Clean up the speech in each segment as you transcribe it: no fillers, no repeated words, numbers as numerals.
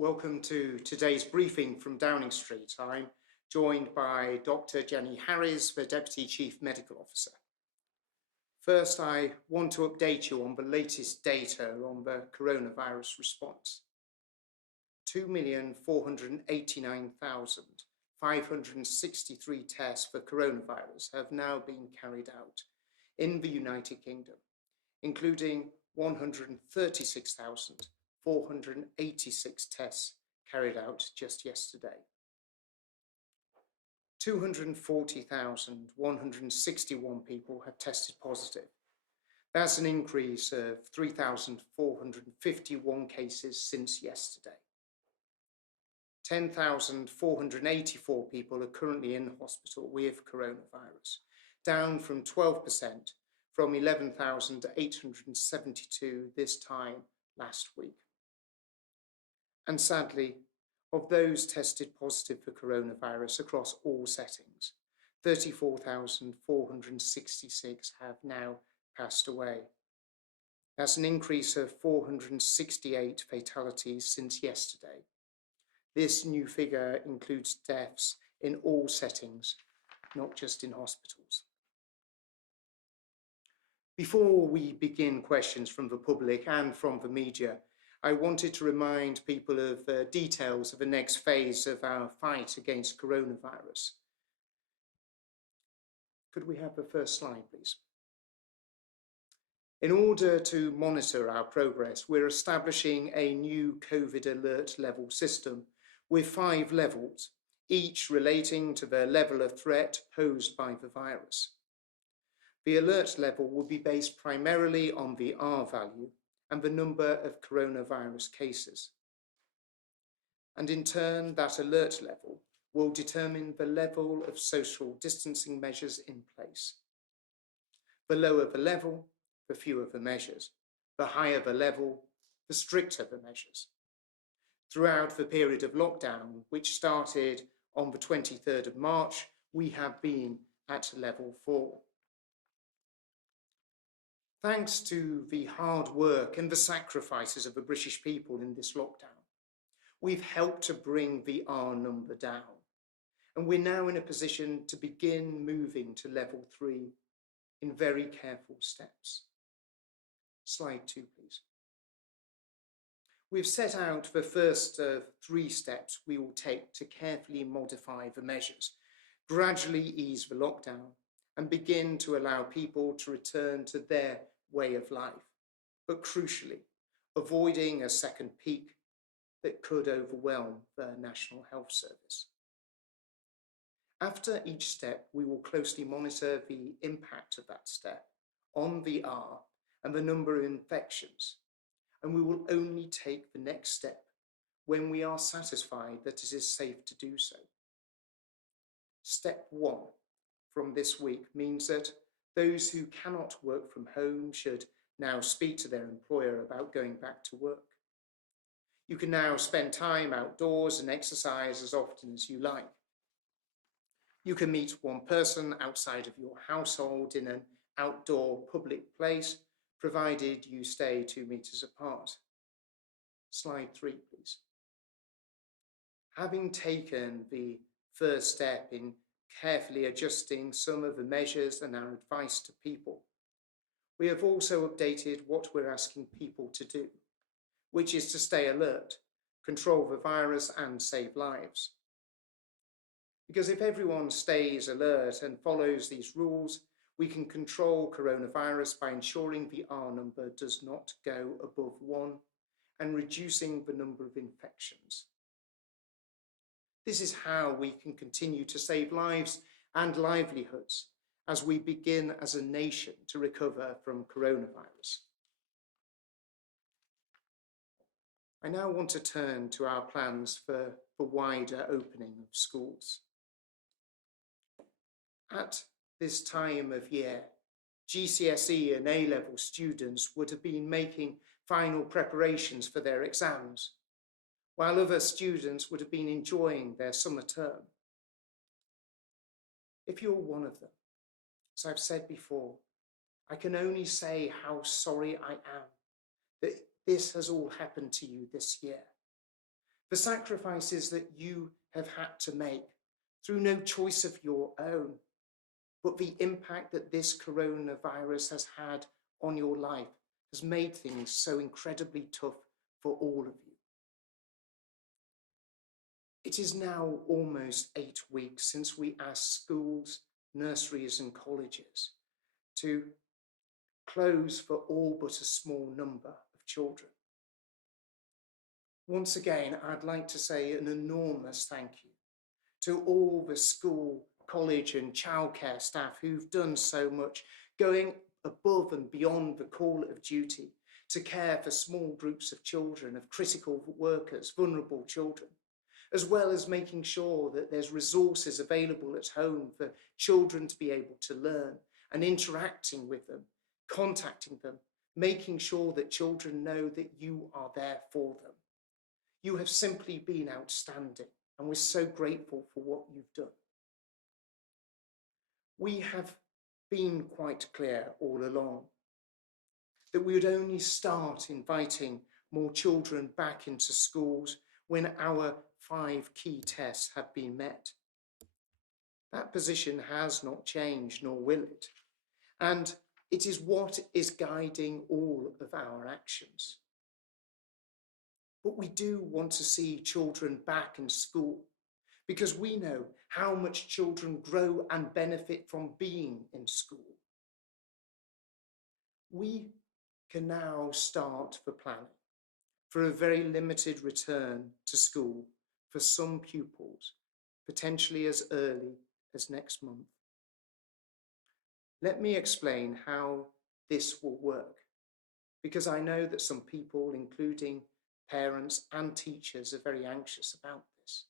Welcome to today's briefing from Downing Street. I'm joined by Dr. Jenny Harries, the Deputy Chief Medical Officer. First, I want to update you on the latest data on the coronavirus response. 2,489,563 tests for coronavirus have now been carried out in the United Kingdom, including 136,486 tests carried out just yesterday. 240,161 people have tested positive. That's an increase of 3,451 cases since yesterday. 10,484 people are currently in hospital with coronavirus, down from 12% from 11,872 this time last week. And sadly, of those tested positive for coronavirus across all settings, 34,466 have now passed away. That's an increase of 468 fatalities since yesterday. This new figure includes deaths in all settings, not just in hospitals. Before we begin questions from the public and from the media, I wanted to remind people of details of the next phase of our fight against coronavirus. Could we have the first slide, please? In order to monitor our progress, we're establishing a new COVID alert level system with 5 levels, each relating to the level of threat posed by the virus. The alert level will be based primarily on the R value and the number of coronavirus cases. And in turn, that alert level will determine the level of social distancing measures in place. The lower the level, the fewer the measures. The higher the level, the stricter the measures. Throughout the period of lockdown, which started on the 23rd of March, we have been at level 4. Thanks to the hard work and the sacrifices of the British people in this lockdown, we've helped to bring the R number down. And we're now in a position to begin moving to level 3 in very careful steps. Slide 2, please. We've set out the first of 3 steps we will take to carefully modify the measures, gradually ease the lockdown, and begin to allow people to return to their way of life, but crucially, avoiding a second peak that could overwhelm the National Health Service. After each step, we will closely monitor the impact of that step on the R and the number of infections, and we will only take the next step when we are satisfied that it is safe to do so. Step 1 from this week means that those who cannot work from home should now speak to their employer about going back to work. You can now spend time outdoors and exercise as often as you like. You can meet one person outside of your household in an outdoor public place, provided you stay 2 meters apart. Slide 3, please. Having taken the first step in carefully adjusting some of the measures and our advice to people, we have also updated what we're asking people to do, which is to stay alert, control the virus and save lives. Because if everyone stays alert and follows these rules, we can control coronavirus by ensuring the R number does not go above 1 and reducing the number of infections. This is how we can continue to save lives and livelihoods as we begin as a nation to recover from coronavirus. I now want to turn to our plans for the wider opening of schools. At this time of year, GCSE and A-level students would have been making final preparations for their exams, while other students would have been enjoying their summer term. If you're one of them, as I've said before, I can only say how sorry I am that this has all happened to you this year. the sacrifices that you have had to make through no choice of your own, but the impact that this coronavirus has had on your life has made things so incredibly tough for all of you. It is now almost 8 weeks since we asked schools, nurseries and colleges to close for all but a small number of children. Once again, I'd like to say an enormous thank you to all the school, college and childcare staff who've done so much, going above and beyond the call of duty to care for small groups of children, of critical workers, vulnerable children, as well as making sure that there's resources available at home for children to be able to learn and interacting with them, contacting them, making sure that children know that you are there for them. You have simply been outstanding, and we're so grateful for what you've done. We have been quite clear all along that we would only start inviting more children back into schools when our 5 key tests have been met. That position has not changed, nor will it. And it is what is guiding all of our actions. But we do want to see children back in school because we know how much children grow and benefit from being in school. We can now start the planning for a very limited return to school for some pupils, potentially as early as next month. Let me explain how this will work, because I know that some people, including parents and teachers, are very anxious about this.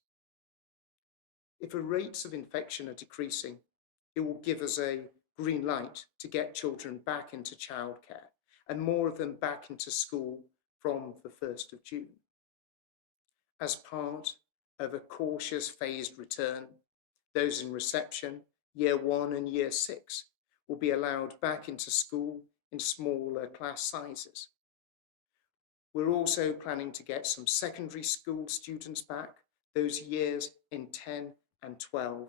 If the rates of infection are decreasing, it will give us a green light to get children back into childcare and more of them back into school from the 1st of June. As part of a cautious phased return, those in reception, year 1 and year 6, will be allowed back into school in smaller class sizes. We're also planning to get some secondary school students back, those years in 10 and 12,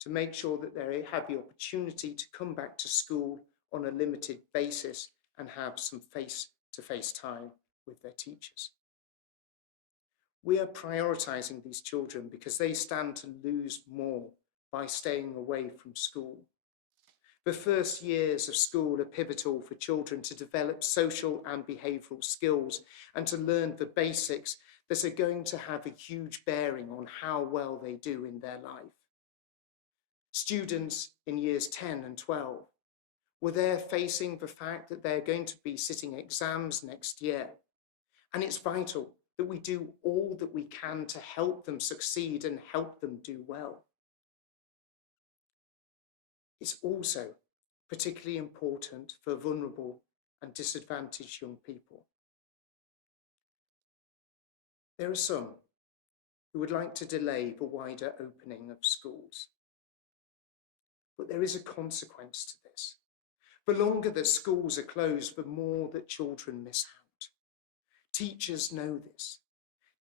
to make sure that they have the opportunity to come back to school on a limited basis and have some face-to-face time with their teachers. We are prioritising these children because they stand to lose more by staying away from school. The first years of school are pivotal for children to develop social and behavioural skills and to learn the basics that are going to have a huge bearing on how well they do in their life. Students in years 10 and 12 were there facing the fact that they're going to be sitting exams next year. And it's vital that we do all that we can to help them succeed and help them do well. It's also particularly important for vulnerable and disadvantaged young people. There are some who would like to delay the wider opening of schools. But there is a consequence to this. The longer that schools are closed, the more that children miss out. Teachers know this.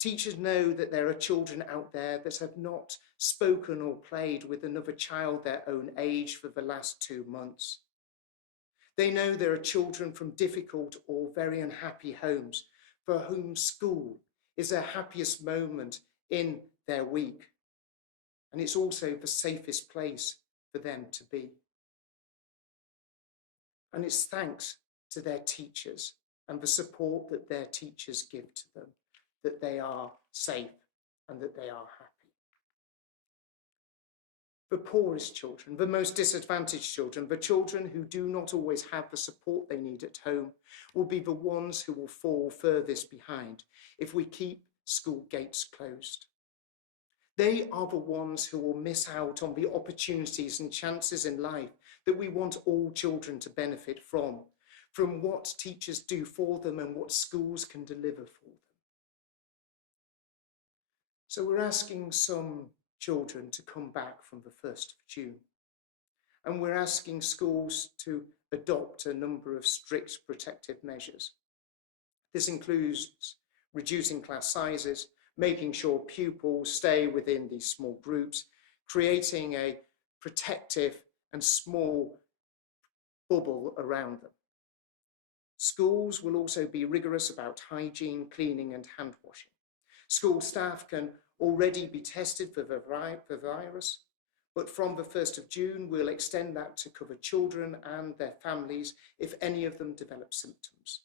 Teachers know that there are children out there that have not spoken or played with another child their own age for the last 2 months. They know there are children from difficult or very unhappy homes for whom school is their happiest moment in their week. And it's also the safest place for them to be. And it's thanks to their teachers and the support that their teachers give to them that they are safe and that they are happy. The poorest children, the most disadvantaged children, the children who do not always have the support they need at home, will be the ones who will fall furthest behind if we keep school gates closed. They are the ones who will miss out on the opportunities and chances in life that we want all children to benefit from what teachers do for them and what schools can deliver for them. So we're asking some children to come back from the 1st of June. And we're asking schools to adopt a number of strict protective measures. This includes reducing class sizes, making sure pupils stay within these small groups, creating a protective and small bubble around them. Schools will also be rigorous about hygiene, cleaning and hand washing. School staff can already be tested for the virus, but from the 1st of June, we'll extend that to cover children and their families if any of them develop symptoms.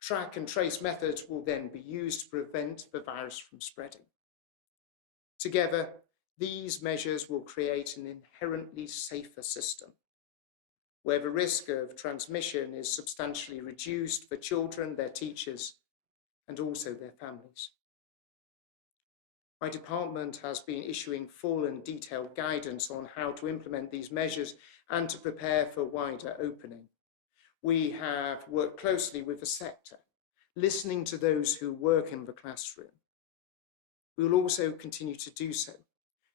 Track and trace methods will then be used to prevent the virus from spreading. Together, these measures will create an inherently safer system, where the risk of transmission is substantially reduced for children, their teachers, and also their families. My department has been issuing full and detailed guidance on how to implement these measures and to prepare for wider opening. We have worked closely with the sector, listening to those who work in the classroom. We will also continue to do so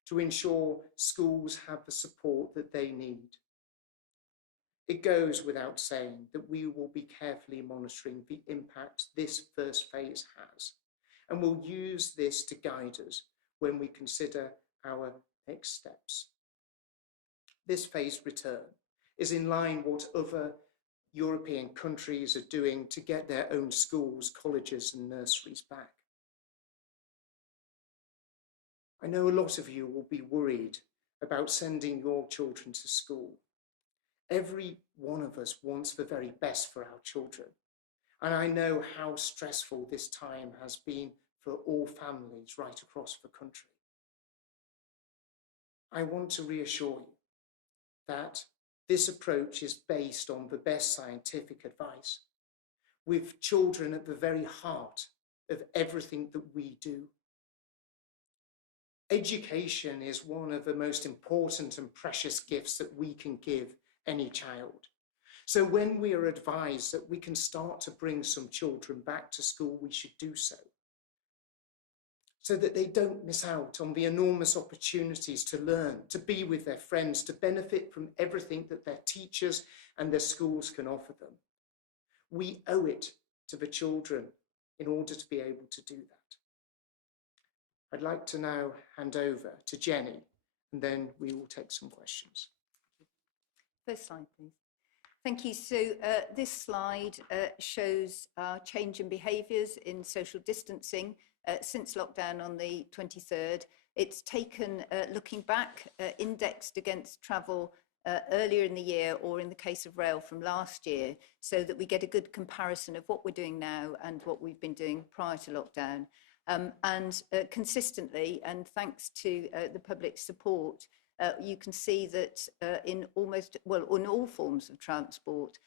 to ensure schools have the support that they need. It goes without saying that we will be carefully monitoring the impact this first phase has, and will use this to guide us when we consider our next steps. This phased return is in line with what other European countries are doing to get their own schools, colleges and nurseries back. I know a lot of you will be worried about sending your children to school. Every one of us wants the very best for our children. And I know how stressful this time has been for all families right across the country. I want to reassure you that this approach is based on the best scientific advice, with children at the very heart of everything that we do. Education is one of the most important and precious gifts that we can give any child. So when we are advised that we can start to bring some children back to school, we should do so that they don't miss out on the enormous opportunities to learn, to be with their friends, to benefit from everything that their teachers and their schools can offer them. We owe it to the children in order to be able to do that. I'd like to now hand over to Jenny, and then we will take some questions. First slide, please. Thank you. So this slide shows our change in behaviours in social distancing since lockdown on the 23rd. It's taken, looking back, indexed against travel earlier in the year, or in the case of rail from last year, so that we get a good comparison of what we're doing now and what we've been doing prior to lockdown. Consistently, and thanks to the public support, you can see that in all forms of transport,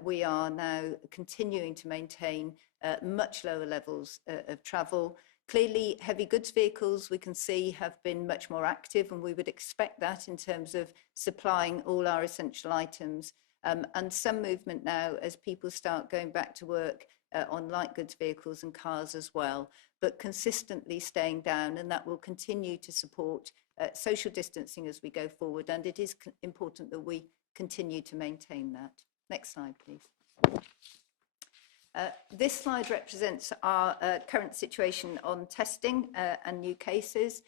we are now continuing to maintain much lower levels of travel. Clearly, heavy goods vehicles, we can see, have been much more active, and we would expect that in terms of supplying all our essential items. And some movement now as people start going back to work on light goods vehicles and cars as well, but consistently staying down, and that will continue to support social distancing as we go forward, and it is important that we continue to maintain that. Next slide, please. This slide represents our current situation on testing and new cases.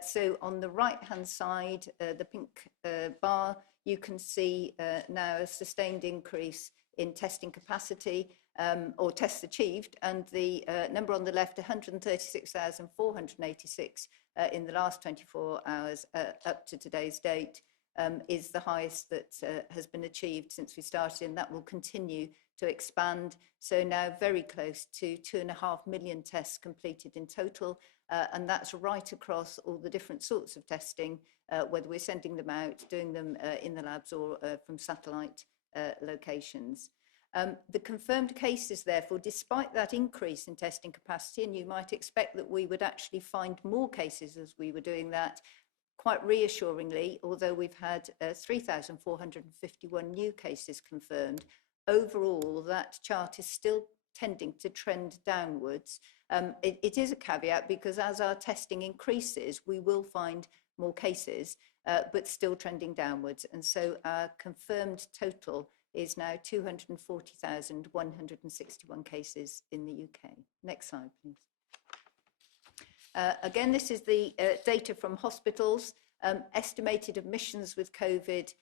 So on the right-hand side, the pink bar, you can see now a sustained increase in testing capacity, or tests achieved, and the number on the left, 136,486 in the last 24 hours up to today's date, is the highest that has been achieved since we started, and that will continue to expand. So now very close to 2.5 million tests completed in total, and that's right across all the different sorts of testing, whether we're sending them out, doing them in the labs, or from satellite locations. The confirmed cases, therefore, despite that increase in testing capacity, and you might expect that we would actually find more cases as we were doing that, quite reassuringly, although we've had 3,451 new cases confirmed, overall that chart is still tending to trend downwards. It is a caveat, because as our testing increases, we will find more cases, but still trending downwards. And so our confirmed total is now 240,161 cases in the UK. Next slide, please. Again, this is the data from hospitals. Estimated admissions with COVID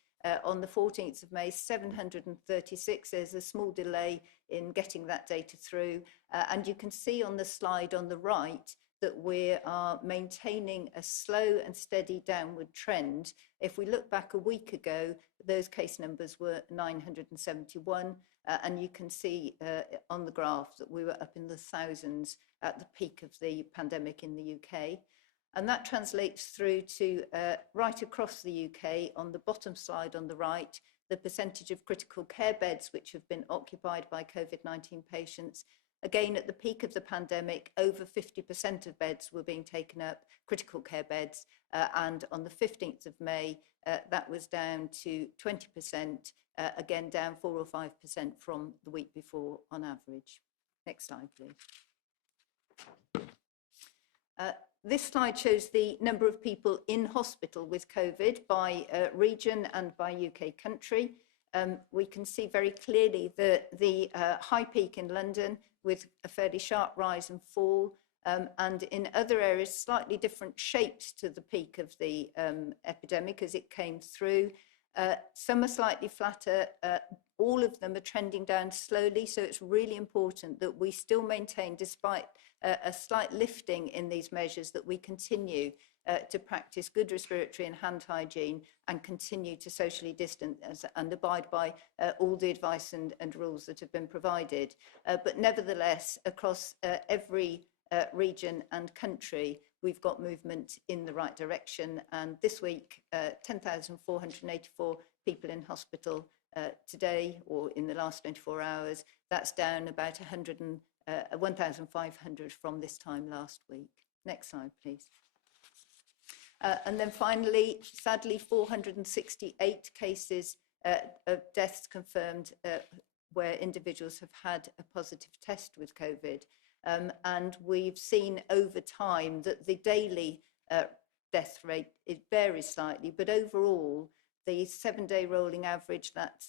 on the 14th of May, 736. There's a small delay in getting that data through. And you can see on the slide on the right that we are maintaining a slow and steady downward trend. If we look back a week ago, those case numbers were 971. And you can see on the graph that we were up in the thousands at the peak of the pandemic in the UK. And that translates through to right across the UK. On the bottom slide on the right, the percentage of critical care beds which have been occupied by COVID-19 patients. Again, at the peak of the pandemic, over 50% of beds were being taken up, critical care beds. And on the 15th of May, that was down to 20%, again, down 4 or 5% from the week before on average. Next slide, please. This slide shows the number of people in hospital with COVID by region and by UK country. We can see very clearly the high peak in London with a fairly sharp rise and fall, and in other areas, slightly different shapes to the peak of the epidemic as it came through. Some are slightly flatter. All of them are trending down slowly, so it's really important that we still maintain, despite a slight lifting in these measures, that we continue to practice good respiratory and hand hygiene and continue to socially distance and abide by all the advice and rules that have been provided. But nevertheless, across every region and country, we've got movement in the right direction. And this week, 10,484 people in hospital today, or in the last 24 hours. That's down about 1,500 from this time last week. Next slide, please. And then finally, sadly, 468 cases of deaths confirmed where individuals have had a positive test with COVID. And we've seen over time that the daily death rate, it varies slightly, but overall, the 7-day rolling average, that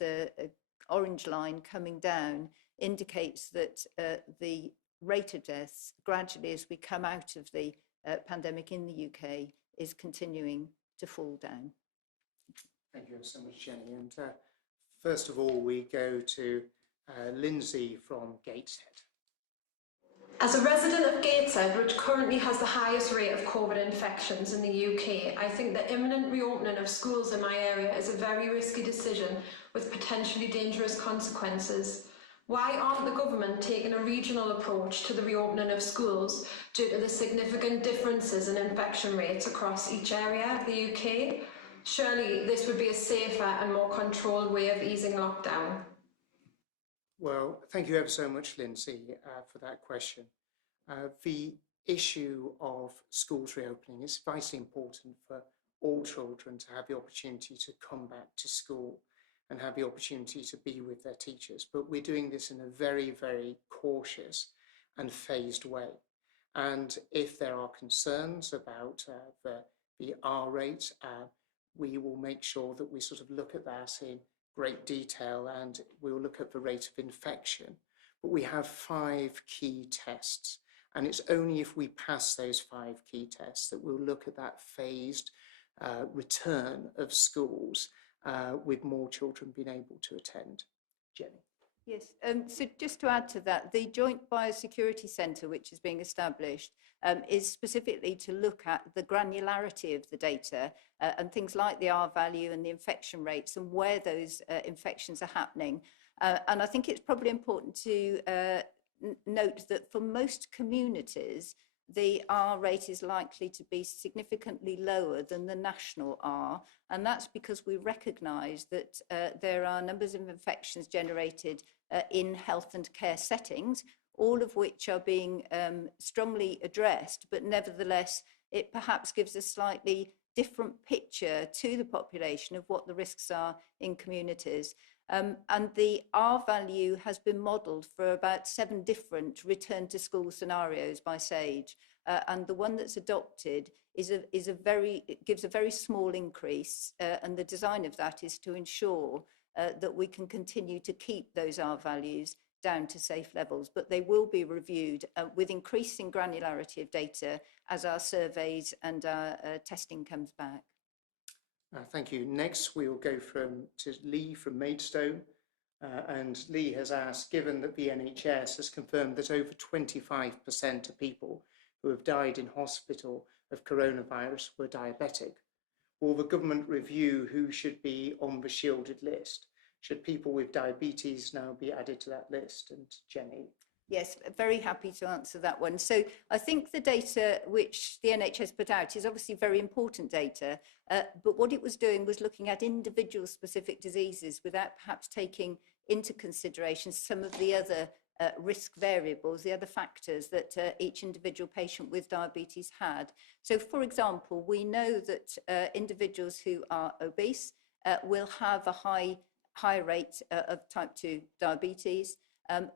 orange line coming down, indicates that the rate of deaths gradually, as we come out of the pandemic in the UK, is continuing to fall down. Thank you so much, Jenny. And first of all, we go to Lindsay from Gateshead. As a resident of Gateshead, which currently has the highest rate of COVID infections in the UK, I think the imminent reopening of schools in my area is a very risky decision with potentially dangerous consequences. Why aren't the government taking a regional approach to the reopening of schools due to the significant differences in infection rates across each area of the UK? Surely this would be a safer and more controlled way of easing lockdown. Well, thank you ever so much, Lindsay, for that question. The issue of schools reopening is vitally important for all children to have the opportunity to come back to school and have the opportunity to be with their teachers. But we're doing this in a very, very cautious and phased way. And if there are concerns about the R rate, we will make sure that we sort of look at that in great detail, and we'll look at the rate of infection. But we have 5 key tests, and it's only if we pass those 5 key tests that we'll look at that phased return of schools with more children being able to attend. Jenny. Yes, so just to add to that, the Joint Biosecurity Centre, which is being established, is specifically to look at the granularity of the data and things like the R value and the infection rates and where those infections are happening. And I think it's probably important to note that for most communities, the R rate is likely to be significantly lower than the national R. And that's because we recognise that there are numbers of infections generated in health and care settings, all of which are being strongly addressed, but nevertheless, it perhaps gives a slightly different picture to the population of what the risks are in communities. And the R value has been modelled for about 7 different return to school scenarios by SAGE. And the one that's adopted gives a very small increase. And the design of that is to ensure that we can continue to keep those R values down to safe levels, but they will be reviewed with increasing granularity of data as our surveys and our testing comes back. Thank you. Next, we will go to Lee from Maidstone. And Lee has asked, given that the NHS has confirmed that over 25% of people who have died in hospital of coronavirus were diabetic, will the government review who should be on the shielded list? Should people with diabetes now be added to that list? And Jenny? Yes, very happy to answer that one. So I think the data which the NHS put out is obviously very important data, but what it was doing was looking at individual specific diseases without perhaps taking into consideration some of the other risk variables, the other factors that each individual patient with diabetes had. So for example, we know that individuals who are obese will have a high rate of type 2 diabetes.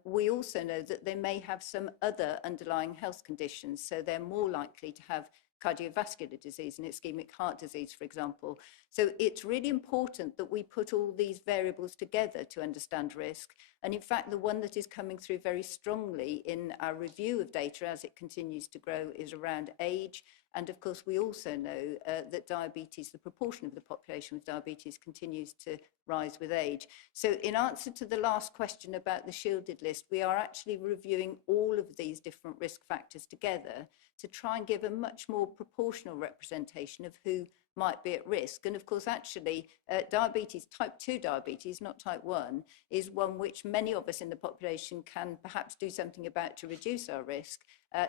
We also know that they may have some other underlying health conditions, so they're more likely to have cardiovascular disease and ischemic heart disease, for example. So it's really important that we put all these variables together to understand risk. And in fact, the one that is coming through very strongly in our review of data as it continues to grow is around age. And of course, we also know that diabetes, the proportion of the population with diabetes continues to rise with age. So in answer to the last question about the shielded list, we are actually reviewing all of these different risk factors together to try and give a much more proportional representation of who might be at risk. And of course, actually, diabetes, type 2 diabetes, not type 1, is one which many of us in the population can perhaps do something about to reduce our risk.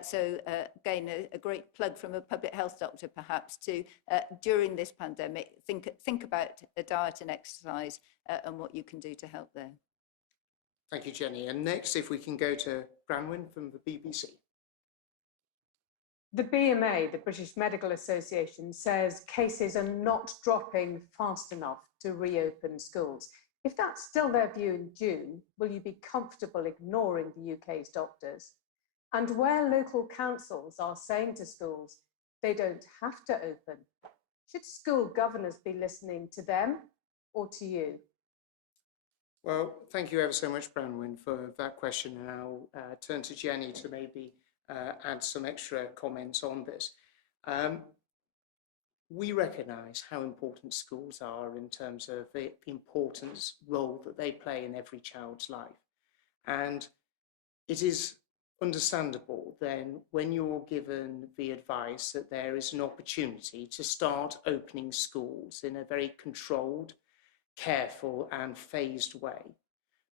So again, a great plug from a public health doctor, perhaps, to, during this pandemic, think about a diet and exercise and what you can do to help there. Thank you, Jenny. And next, if we can go to Branwen from the BBC. The BMA, the British Medical Association, says cases are not dropping fast enough to reopen schools. If that's still their view in June, will you be comfortable ignoring the UK's doctors? And where local councils are saying to schools they don't have to open, should school governors be listening to them or to you? Well, thank you ever so much, Branwen, for that question. And I'll turn to Jenny to maybe add some extra comments on this. We recognise how important schools are in terms of the importance role that they play in every child's life. And it is understandable then when you're given the advice that there is an opportunity to start opening schools in a very controlled, careful and phased way,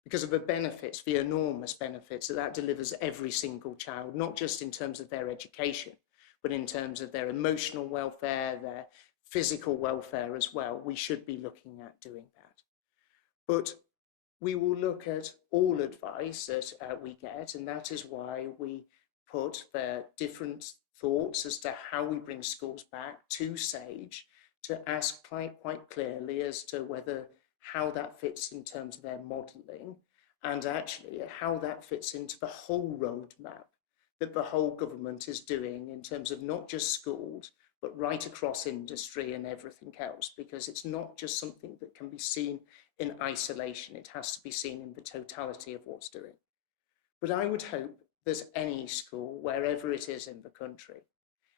because of the benefits, the enormous benefits that delivers every single child, not just in terms of their education, but in terms of their emotional welfare, their physical welfare as well. We should be looking at doing that. But we will look at all advice that we get, and that is why we put the different thoughts as to how we bring schools back to SAGE to ask quite clearly as to how that fits in terms of their modelling, and actually how that fits into the whole roadmap that the whole government is doing in terms of not just schools, but right across industry and everything else, because it's not just something that can be seen in isolation. It has to be seen in the totality of what's doing. But I would hope that any school, wherever it is in the country,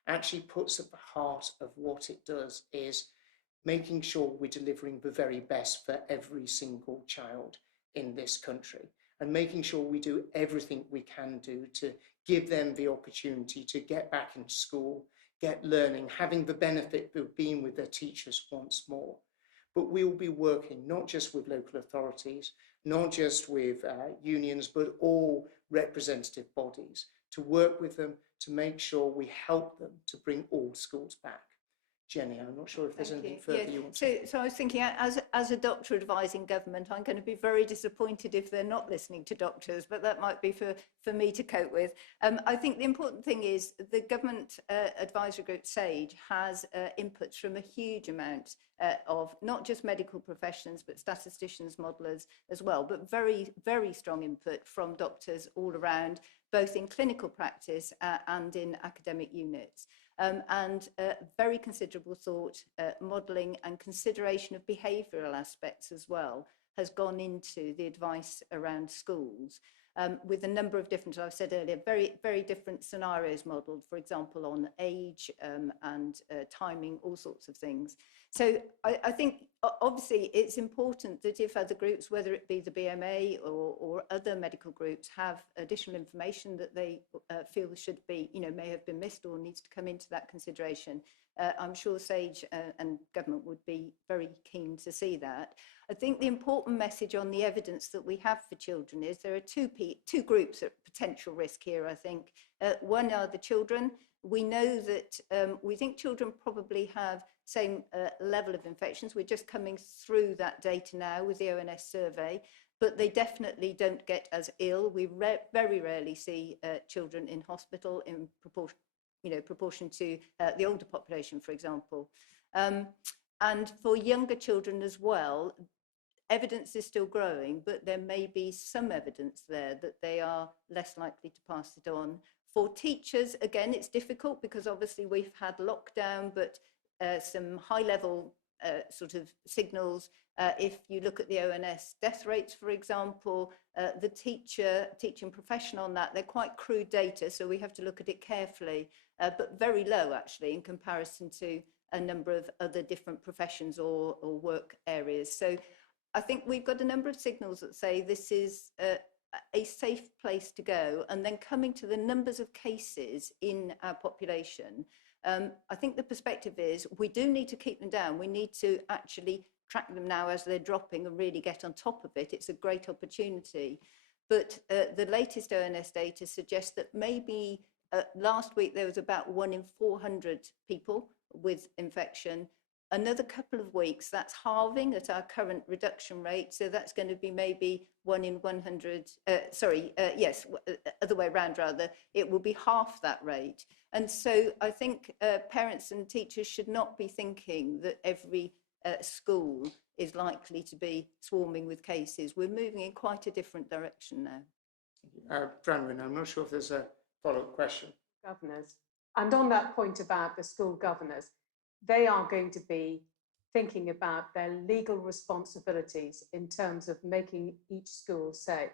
actually puts at the heart of what it does is making sure we're delivering the very best for every single child in this country, and making sure we do everything we can do to give them the opportunity to get back into school, get learning, having the benefit of being with their teachers once more. But we will be working not just with local authorities, not just with unions, but all representative bodies to work with them to make sure we help them to bring all schools back. Jenny, I'm not sure if there's anything further you want to say. So I was thinking, as a doctor advising government, I'm going to be very disappointed if they're not listening to doctors, but that might be for me to cope with. I think the important thing is the government advisory group, SAGE, has inputs from a huge amount of not just medical professions, but statisticians, modellers as well, but very, very strong input from doctors all around, both in clinical practice and in academic units. And very considerable thought, modelling and consideration of behavioural aspects as well has gone into the advice around schools. with a number of different, as I've said earlier, very, very different scenarios modelled, for example, on age and timing, all sorts of things. So I think obviously it's important that if other groups, whether it be the BMA or other medical groups, have additional information that they feel should be, may have been missed or needs to come into that consideration, I'm sure SAGE and government would be very keen to see that. I think the important message on the evidence that we have for children is there are two groups at potential risk here, I think. One are the children. We know that we think children probably have same level of infections. We're just coming through that data now with the ONS survey, but they definitely don't get as ill. We very rarely see children in hospital in proportion to the older population, for example. And for younger children as well, evidence is still growing, but there may be some evidence there that they are less likely to pass it on. For teachers, again, it's difficult because obviously we've had lockdown, but some high-level sort of signals. If you look at the ONS death rates, for example, the teaching profession on that, they're quite crude data, so we have to look at it carefully, but very low, actually, in comparison to a number of other different professions or work areas. So I think we've got a number of signals that say this is a safe place to go. And then coming to the numbers of cases in our population, I think the perspective is we do need to keep them down. We need to actually track them now as they're dropping and really get on top of it. It's a great opportunity. But the latest ONS data suggests that maybe last week there was about 1 in 400 people with infection. Another couple of weeks, that's halving at our current reduction rate. So that's going to be maybe 1 in 100, other way around rather, it will be half that rate. And so I think parents and teachers should not be thinking that every school is likely to be swarming with cases. We're moving in quite a different direction now. Branwen, I'm not sure if there's a follow-up question. Governors. And on that point about the school governors, they are going to be thinking about their legal responsibilities in terms of making each school safe.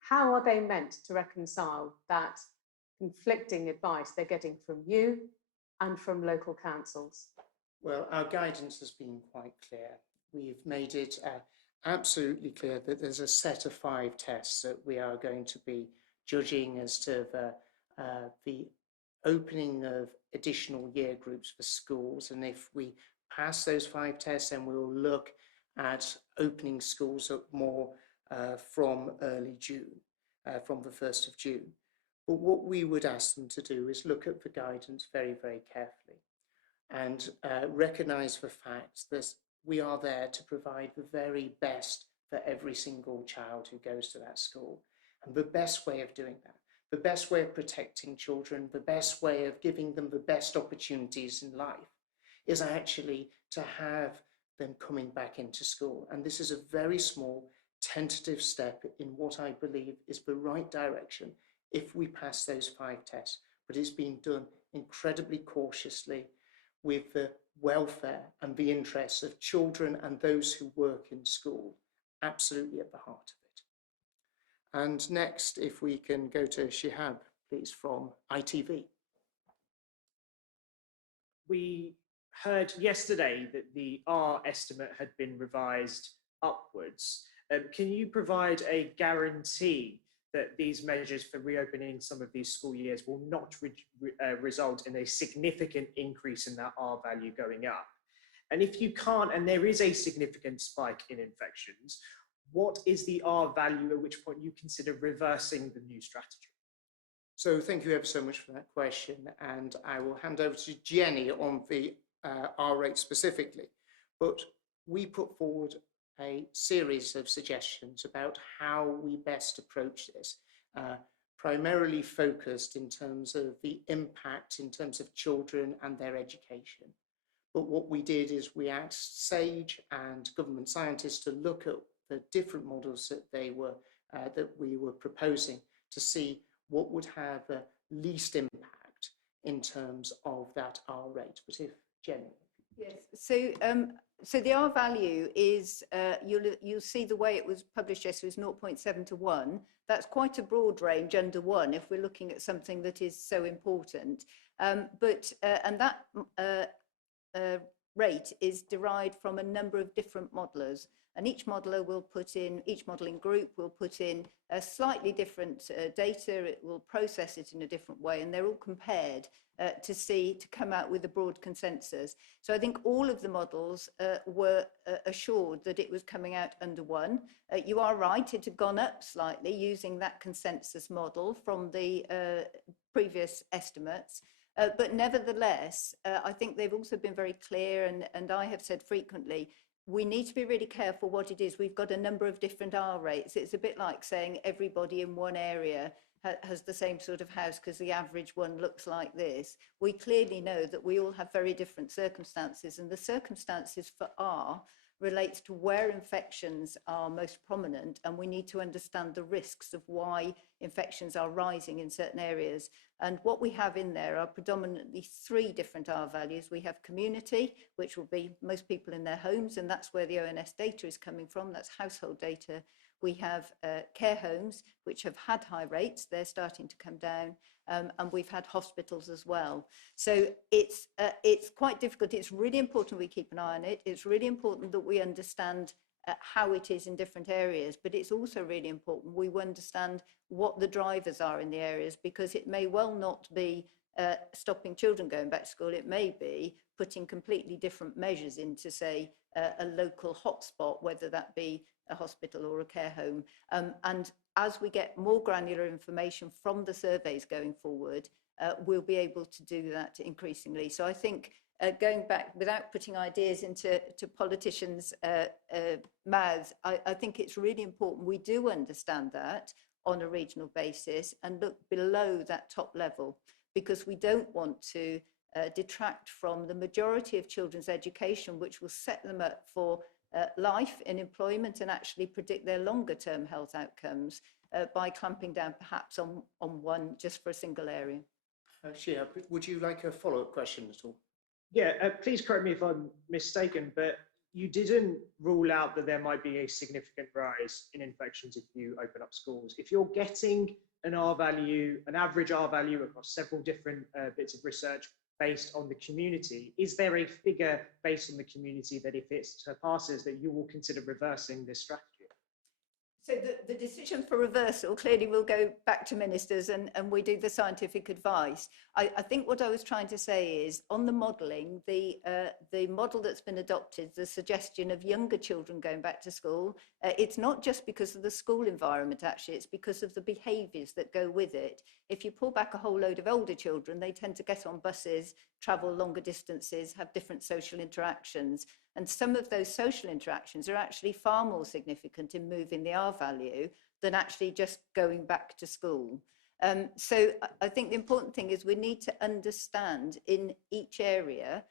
How are they meant to reconcile that conflicting advice they're getting from you and from local councils? Well, our guidance has been quite clear. We've made it absolutely clear that there's a set of 5 tests that we are going to be judging as to the opening of additional year groups for schools. And if we pass those 5 tests, then we'll look at opening schools up more from early June, from the 1st of June. But what we would ask them to do is look at the guidance very, very carefully and recognise the fact that we are there to provide the very best for every single child who goes to that school. And the best way of doing that, the best way of protecting children, the best way of giving them the best opportunities in life is actually to have them coming back into school. And this is a very small, tentative step in what I believe is the right direction if we pass those 5 tests. But it's being done incredibly cautiously with the welfare and the interests of children and those who work in school absolutely at the heart of it. And next, if we can go to Shihab, please, from ITV. We heard yesterday that the R estimate had been revised upwards. Can you provide a guarantee that these measures for reopening some of these school years will not result in a significant increase in that R value going up? And if you can't, and there is a significant spike in infections, what is the R value at which point you consider reversing the new strategy? So thank you ever so much for that question. And I will hand over to Jenny on the R rate specifically. But we put forward a series of suggestions about how we best approach this, primarily focused in terms of the impact in terms of children and their education. But what we did is we asked SAGE and government scientists to look at the different models that we were proposing to see what would have the least impact in terms of that R rate. But if Jenny. Yes. So the R value is, you'll see the way it was published yesterday was 0.7 to 1. That's quite a broad range under 1 if we're looking at something that is so important. And that rate is derived from a number of different modelers. And each modelling group will put in a slightly different data. It will process it in a different way, and they're all compared to come out with a broad consensus. So I think all of the models were assured that it was coming out under 1. You are right, it had gone up slightly using that consensus model from the previous estimates. But nevertheless, I think they've also been very clear, and I have said frequently, we need to be really careful what it is. We've got a number of different R rates. It's a bit like saying everybody in one area has the same sort of house because the average one looks like this. We clearly know that we all have very different circumstances, and the circumstances for R relates to where infections are most prominent, and we need to understand the risks of why infections are rising in certain areas. And what we have in there are predominantly 3 different R values. We have community, which will be most people in their homes, and that's where the ONS data is coming from. That's household data. We have care homes, which have had high rates. They're starting to come down. And we've had hospitals as well. So it's quite difficult. It's really important we keep an eye on it. It's really important that we understand how it is in different areas, but it's also really important we understand what the drivers are in the areas, because it may well not be stopping children going back to school. It may be putting completely different measures into, say, a local hotspot, whether that be a hospital or a care home. And as we get more granular information from the surveys going forward, we'll be able to do that increasingly. So I think going back, without putting ideas into politicians' mouths, I think it's really important we do understand that on a regional basis and look below that top level, because we don't want to detract from the majority of children's education, which will set them up for life in employment and actually predict their longer term health outcomes by clamping down perhaps on one just for a single area. Shia, would you like a follow-up question at all? Yeah, please correct me if I'm mistaken, but you didn't rule out that there might be a significant rise in infections if you open up schools. If you're getting an R value, an average R value across several different bits of research based on the community, is there a figure based on the community that if it surpasses that you will consider reversing this strategy? So the decision for reversal clearly will go back to ministers, and we do the scientific advice. I think what I was trying to say is on the modelling, the model that's been adopted, the suggestion of younger children going back to school, it's not just because of the school environment, actually, it's because of the behaviours that go with it. If you pull back a whole load of older children, they tend to get on buses, travel longer distances, have different social interactions. And some of those social interactions are actually far more significant in moving the R value than actually just going back to school. So I think the important thing is we need to understand in each area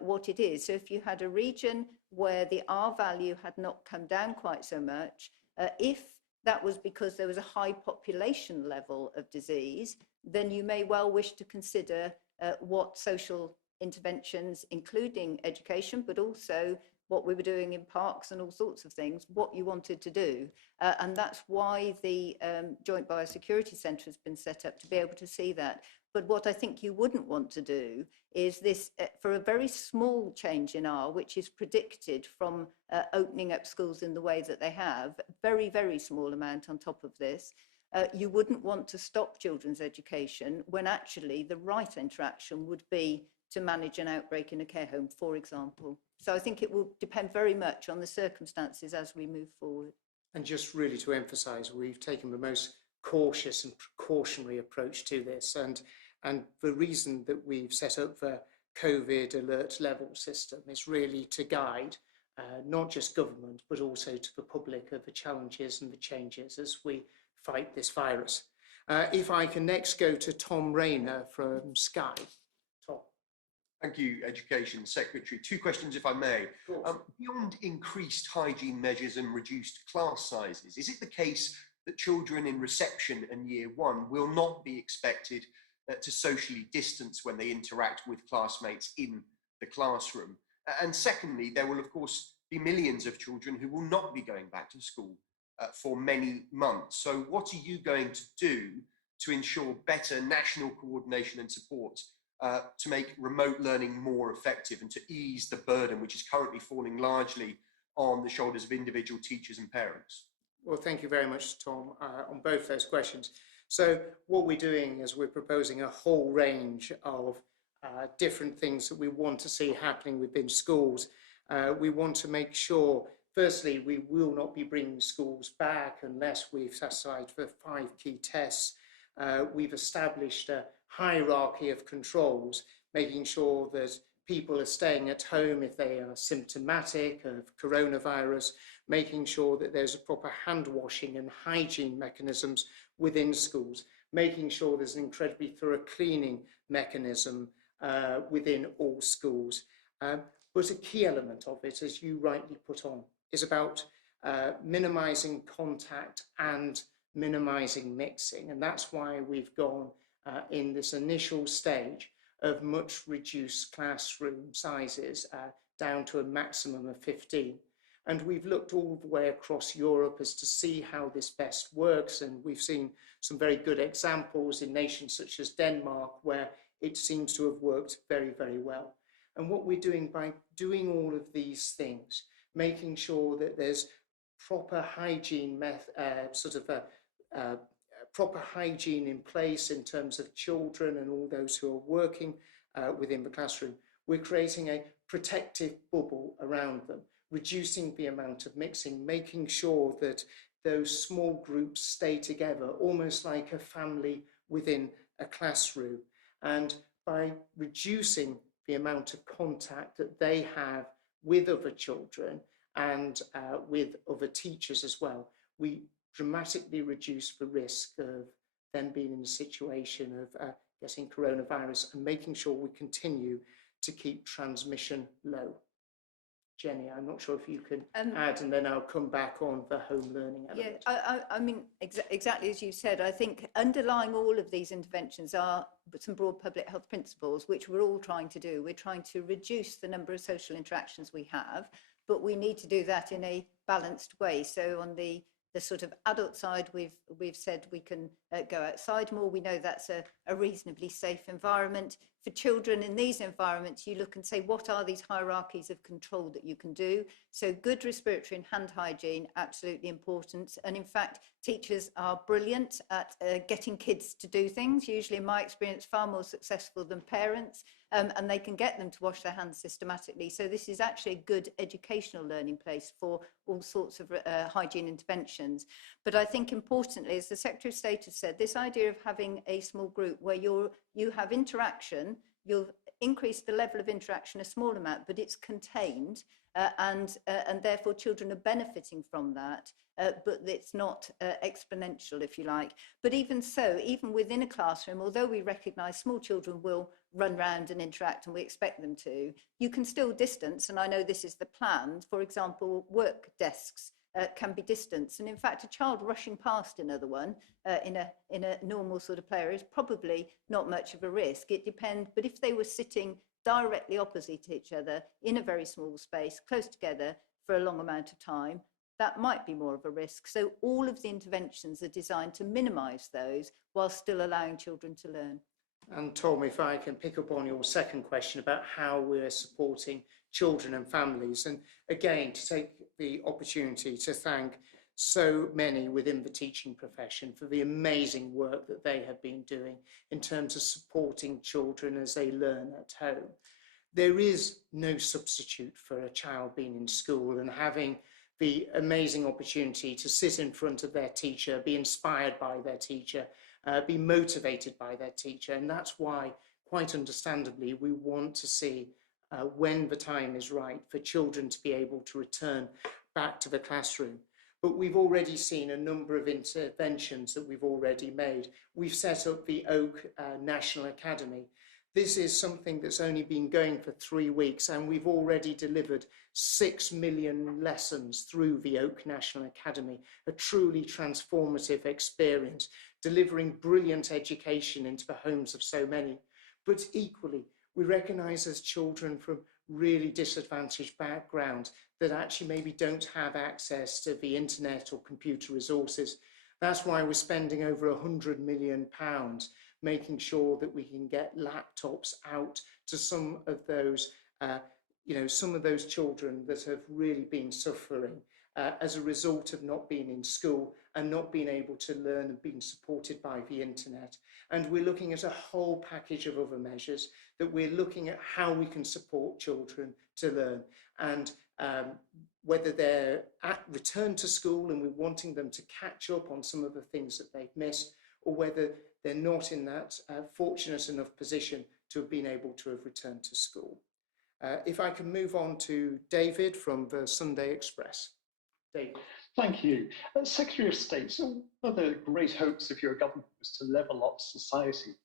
what it is. So if you had a region where the R value had not come down quite so much, if that was because there was a high population level of disease, then you may well wish to consider what social interventions, including education, but also what we were doing in parks and all sorts of things, what you wanted to do. And that's why the Joint Biosecurity Centre has been set up, to be able to see that. But what I think you wouldn't want to do is this, for a very small change in R, which is predicted from opening up schools in the way that they have, very, very small amount on top of this, you wouldn't want to stop children's education when actually the right interaction would be to manage an outbreak in a care home, for example. So I think it will depend very much on the circumstances as we move forward. And just really to emphasise, we've taken the most cautious and precautionary approach to this. And the reason that we've set up the COVID alert level system is really to guide not just government, but also to the public of the challenges and the changes as we fight this virus. If I can next go to Tom Rayner from Sky. Tom. Thank you, Education Secretary. 2 questions, if I may. Beyond increased hygiene measures and reduced class sizes, is it the case that children in reception and year 1 will not be expected to socially distance when they interact with classmates in the classroom? And secondly, there will, of course, be millions of children who will not be going back to school for many months. So what are you going to do to ensure better national coordination and support to make remote learning more effective and to ease the burden which is currently falling largely on the shoulders of individual teachers and parents? Well, thank you very much, Tom, on both those questions. So what we're doing is we're proposing a whole range of different things that we want to see happening within schools. We want to make sure, firstly, we will not be bringing schools back unless we've set aside for 5 key tests. We've established a hierarchy of controls, making sure that people are staying at home if they are symptomatic of coronavirus, making sure that there's a proper hand washing and hygiene mechanisms within schools, making sure there's an incredibly thorough cleaning mechanism within all schools. But a key element of it, as you rightly put on, is about minimising contact and minimising mixing. And that's why we've gone in this initial stage of much reduced classroom sizes down to a maximum of 15. And we've looked all the way across Europe as to see how this best works. And we've seen some very good examples in nations such as Denmark, where it seems to have worked very, very well. And what we're doing by doing all of these things, making sure that there's proper hygiene proper hygiene in place in terms of children and all those who are working within the classroom, we're creating a protective bubble around them, reducing the amount of mixing, making sure that those small groups stay together, almost like a family within a classroom. And by reducing the amount of contact that they have with other children and with other teachers as well, we dramatically reduce the risk of them being in a situation of getting coronavirus and making sure we continue to keep transmission low. Jenny, I'm not sure if you can add, and then I'll come back on the home learning element. Yeah, I mean, exactly as you said, I think underlying all of these interventions are some broad public health principles, which we're all trying to do. We're trying to reduce the number of social interactions we have, but we need to do that in a balanced way. So on the sort of adult side, we've said we can go outside more. We know that's a reasonably safe environment. For children in these environments, you look and say, what are these hierarchies of control that you can do? So good respiratory and hand hygiene, absolutely important. And in fact, teachers are brilliant at getting kids to do things, usually in my experience, far more successful than parents. And they can get them to wash their hands systematically. So this is actually a good educational learning place for all sorts of hygiene interventions. But I think importantly, as the Secretary of State has said, this idea of having a small group where you have interaction, you'll increase the level of interaction a small amount, but it's contained, and therefore children are benefiting from that. But it's not exponential, if you like. But even so, even within a classroom, although we recognise small children will run around and interact, and we expect them to, you can still distance, and I know this is the plan. For example, work desks can be distanced, and in fact, a child rushing past another one in a normal sort of play area is probably not much of a risk. It depends, but if they were sitting directly opposite each other in a very small space, close together for a long amount of time, that might be more of a risk. So all of the interventions are designed to minimise those while still allowing children to learn. And Tom, if I can pick up on your second question about how we're supporting children and families, and again, to take the opportunity to thank so many within the teaching profession for the amazing work that they have been doing in terms of supporting children as they learn at home. There is no substitute for a child being in school and having the amazing opportunity to sit in front of their teacher, be inspired by their teacher, be motivated by their teacher. And that's why, quite understandably, we want to see when the time is right for children to be able to return back to the classroom. But we've already seen a number of interventions that we've already made. We've set up the Oak National Academy. This is something that's only been going for 3 weeks, and we've already delivered 6 million lessons through the Oak National Academy, a truly transformative experience, delivering brilliant education into the homes of so many. But equally, we recognise as children from really disadvantaged backgrounds that actually maybe don't have access to the internet or computer resources. That's why we're spending over £100 million making sure that we can get laptops out to some of those, some of those children that have really been suffering as a result of not being in school and not being able to learn and being supported by the internet. And we're looking at a whole package of other measures that we're looking at how we can support children to learn. And whether they're at return to school and we're wanting them to catch up on some of the things that they've missed, or whether they're not in that fortunate enough position to have been able to have returned to school. If I can move on to David from the Sunday Express. David. Thank you. Secretary of State, so one of the great hopes of your government was to level up society.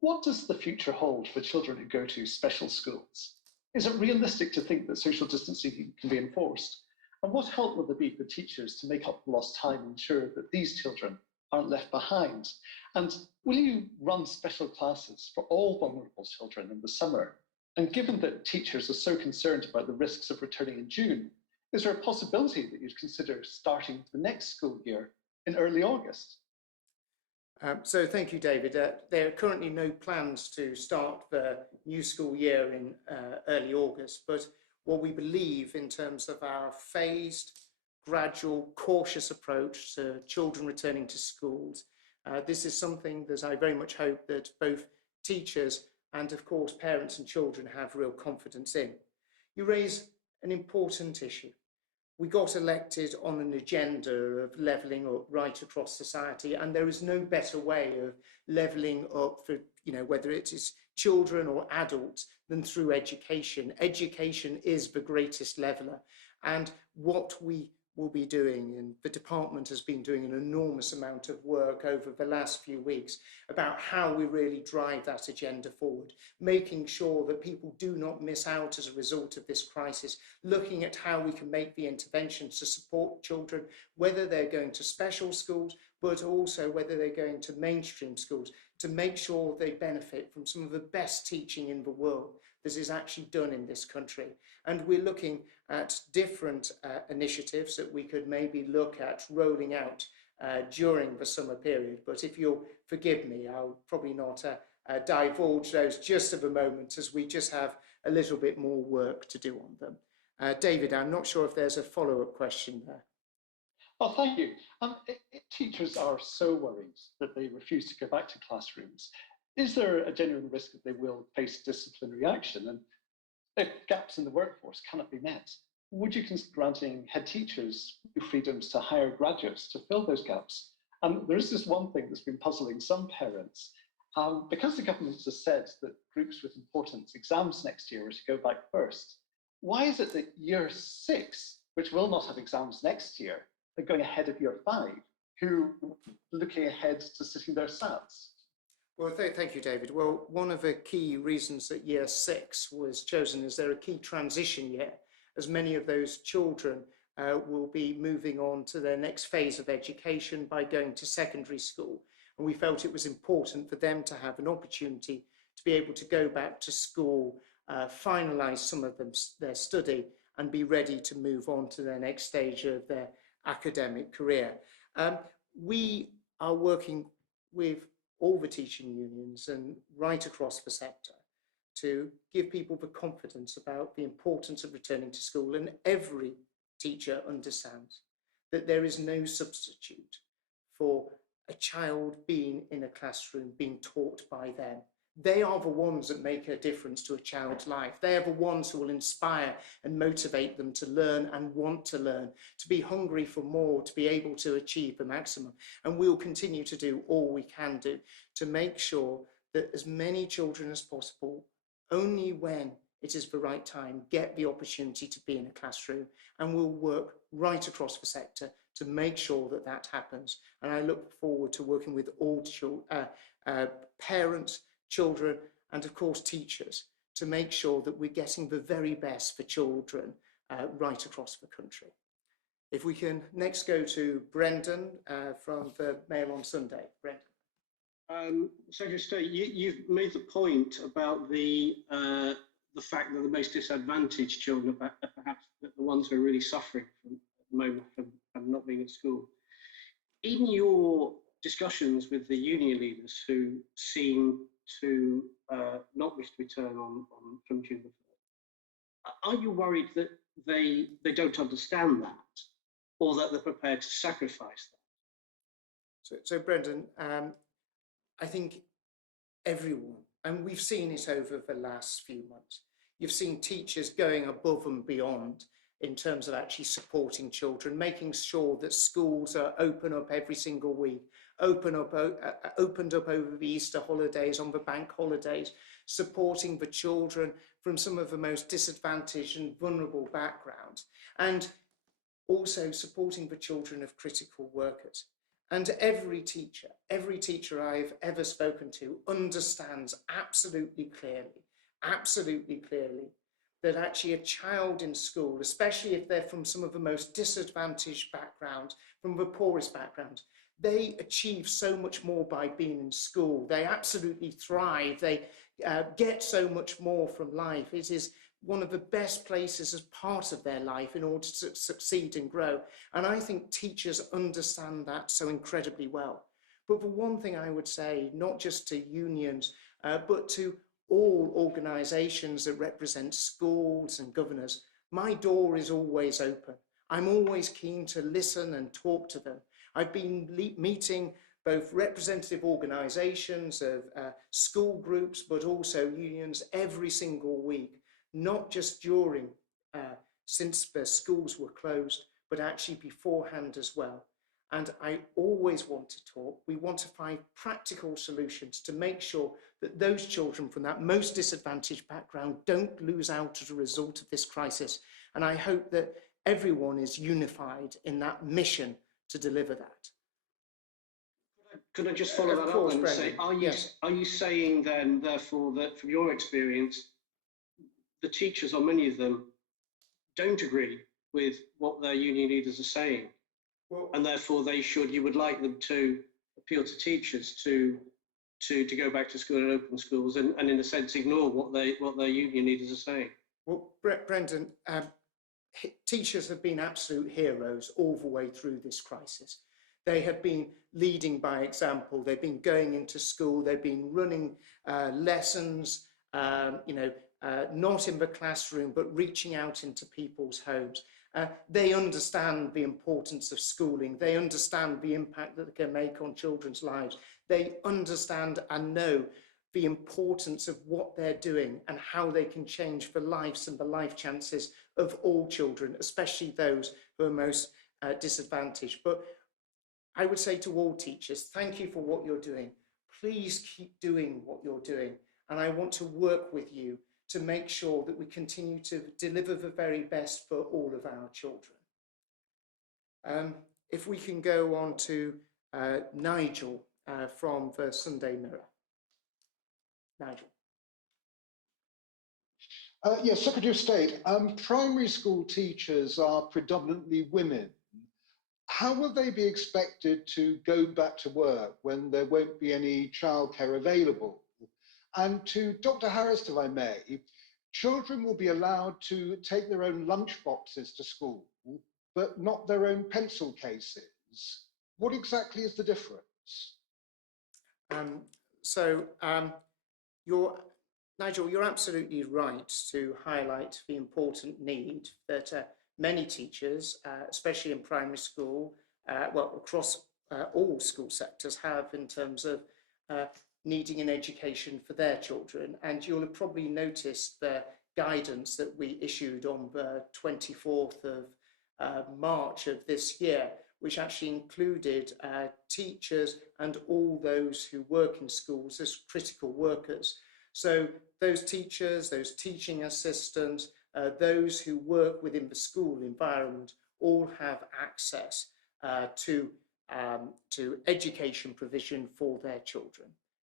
What does the future hold for children who go to special schools? Is it realistic to think that social distancing can be enforced? And what help will there be for teachers to make up lost time and ensure that these children aren't left behind? And will you run special classes for all vulnerable children in the summer? And given that teachers are so concerned about the risks of returning in June, is there a possibility that you'd consider starting the next school year in early August? So thank you, David. There are currently no plans to start the new school year in early August, but what we believe in terms of our phased, gradual, cautious approach to children returning to schools, this is something that I very much hope that both teachers and, of course, parents and children have real confidence in. You raise an important issue. We got elected on an agenda of levelling up right across society, and there is no better way of levelling up for, whether it is children or adults, than through education. Education is the greatest leveller, and what we will be doing, and the department has been doing an enormous amount of work over the last few weeks about how we really drive that agenda forward, making sure that people do not miss out as a result of this crisis, looking at how we can make the interventions to support children, whether they're going to special schools, but also whether they're going to mainstream schools, to make sure they benefit from some of the best teaching in the world that is actually done in this country. And we're looking at different initiatives that we could maybe look at rolling out during the summer period. But if you'll forgive me, I'll probably not divulge those just at the moment, as we just have a little bit more work to do on them. David, I'm not sure if there's a follow-up question there. Oh, thank you. Teachers are so worried that they refuse to go back to classrooms. Is there a genuine risk that they will face disciplinary action? And if gaps in the workforce cannot be met, would you consider granting head teachers freedoms to hire graduates to fill those gaps? And there is this one thing that's been puzzling some parents. Because the government has said that groups with important exams next year are to go back first, why is it that year 6, which will not have exams next year, are going ahead of year 5, who are looking ahead to sitting their SATs? Well, thank you, David. Well, one of the key reasons that year 6 was chosen is they're a key transition year, as many of those children will be moving on to their next phase of education by going to secondary school. And we felt it was important for them to have an opportunity to be able to go back to school, finalise some of their study, and be ready to move on to their next stage of their academic career. We are working with all the teaching unions and right across the sector to give people the confidence about the importance of returning to school. And every teacher understands that there is no substitute for a child being in a classroom, being taught by them. They are the ones that make a difference to a child's life. They are the ones who will inspire and motivate them to learn and want to learn, to be hungry for more, to be able to achieve the maximum. And we'll continue to do all we can do to make sure that as many children as possible, only when it is the right time, get the opportunity to be in a classroom. And we'll work right across the sector to make sure that that happens. And I look forward to working with all parents, children, and of course teachers, to make sure that we're getting the very best for children right across the country. If we can next go to Brendan from the Mail on Sunday. Brendan. Secretary of State, you've made the point about the the fact that the most disadvantaged children are perhaps the ones who are really suffering at the moment from not being at school. In your discussions with the union leaders who seem to not wish to return from June the 1st, are you worried that they don't understand that, or that they're prepared to sacrifice that? So Brendan, I think everyone, and we've seen it over the last few months, you've seen teachers going above and beyond in terms of actually supporting children, making sure that schools are open up every single week, opened up over the Easter holidays, on the bank holidays, supporting the children from some of the most disadvantaged and vulnerable backgrounds, and also supporting the children of critical workers. And every teacher I've ever spoken to understands absolutely clearly, that actually a child in school, especially if they're from some of the most disadvantaged backgrounds, from the poorest backgrounds, they achieve so much more by being in school. They absolutely thrive. They get so much more from life. It is one of the best places as part of their life in order to succeed and grow. And I think teachers understand that so incredibly well. But the one thing I would say, not just to unions, but to all organisations that represent schools and governors, my door is always open. I'm always keen to listen and talk to them. I've been meeting both representative organisations of school groups, but also unions every single week, not just during, since the schools were closed, but actually beforehand as well. And I always want to talk. We want to find practical solutions to make sure that those children from that most disadvantaged background don't lose out as a result of this crisis. And I hope that everyone is unified in that mission to deliver that. Could I just follow that up and say, are you saying then, therefore, that from your experience, the teachers, or many of them, don't agree with what their union leaders are saying? Well, and therefore you would like them to appeal to teachers to go back to school and open schools and in a sense ignore what their union leaders are saying? Well, Brendan, teachers have been absolute heroes all the way through this crisis. They have been leading by example. They've been going into school. They've been running lessons, not in the classroom, but reaching out into people's homes. They understand the importance of schooling. They understand the impact that they can make on children's lives. They understand and know the importance of what they're doing and how they can change the lives and the life chances of all children, especially those who are most disadvantaged. But I would say to all teachers, thank you for what you're doing. Please keep doing what you're doing. And I want to work with you to make sure that we continue to deliver the very best for all of our children. If we can go on to Nigel from the Sunday Mirror. Nigel. Yes, Secretary of State, primary school teachers are predominantly women. How will they be expected to go back to work when there won't be any childcare available? And to Dr. Harris, if I may, children will be allowed to take their own lunch boxes to school, but not their own pencil cases. What exactly is the difference? Nigel, you're absolutely right to highlight the important need that many teachers, especially in primary school, across all school sectors, have in terms of needing an education for their children. And you'll have probably noticed the guidance that we issued on the 24th of March of this year, which actually included teachers and all those who work in schools as critical workers. So those teachers, those teaching assistants, those who work within the school environment all have access to education provision for their children.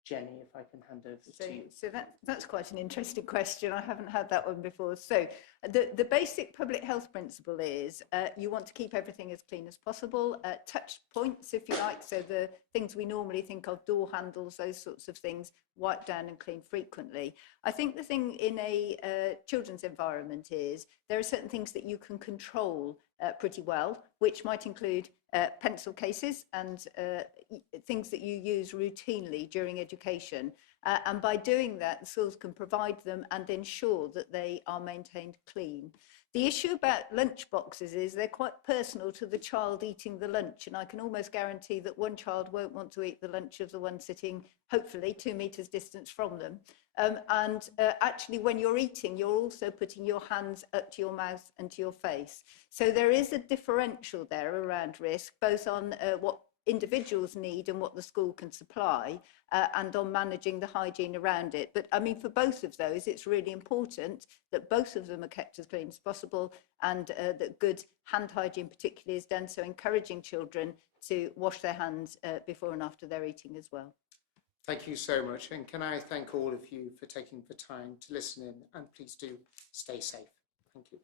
Jenny, if I can hand over to you. So that's quite an interesting question. I haven't had that one before. So the basic public health principle is you want to keep everything as clean as possible. Touch points, if you like, so the things we normally think of, door handles, those sorts of things, wipe down and clean frequently. I think the thing in a children's environment is there are certain things that you can control pretty well, which might include pencil cases and things that you use routinely during education. And by doing that, the schools can provide them and ensure that they are maintained clean. The issue about lunch boxes is they're quite personal to the child eating the lunch, and I can almost guarantee that one child won't want to eat the lunch of the one sitting, hopefully, 2 meters distance from them. Actually, when you're eating, you're also putting your hands up to your mouth and to your face. So there is a differential there around risk, both on what individuals need and what the school can supply, and on managing the hygiene around it. But I mean, for both of those, it's really important that both of them are kept as clean as possible, and that good hand hygiene particularly is done, so encouraging children to wash their hands before and after they're eating as well. Thank you so much, and can I thank all of you for taking the time to listen in, and please do stay safe. Thank you.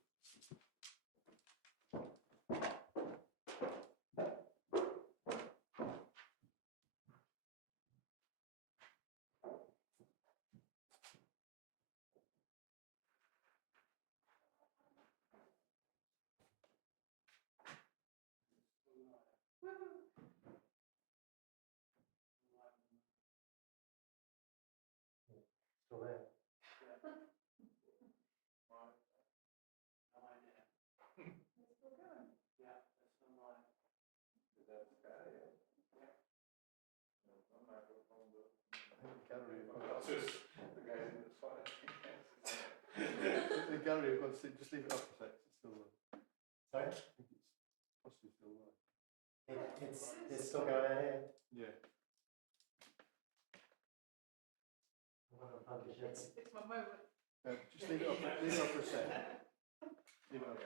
The gallery, I've got to just leave it up a sec. It's still there. Sorry? I think it's possibly still there. It's still going on here. Yeah. It's my moment. Just leave it up for a sec. Leave it up.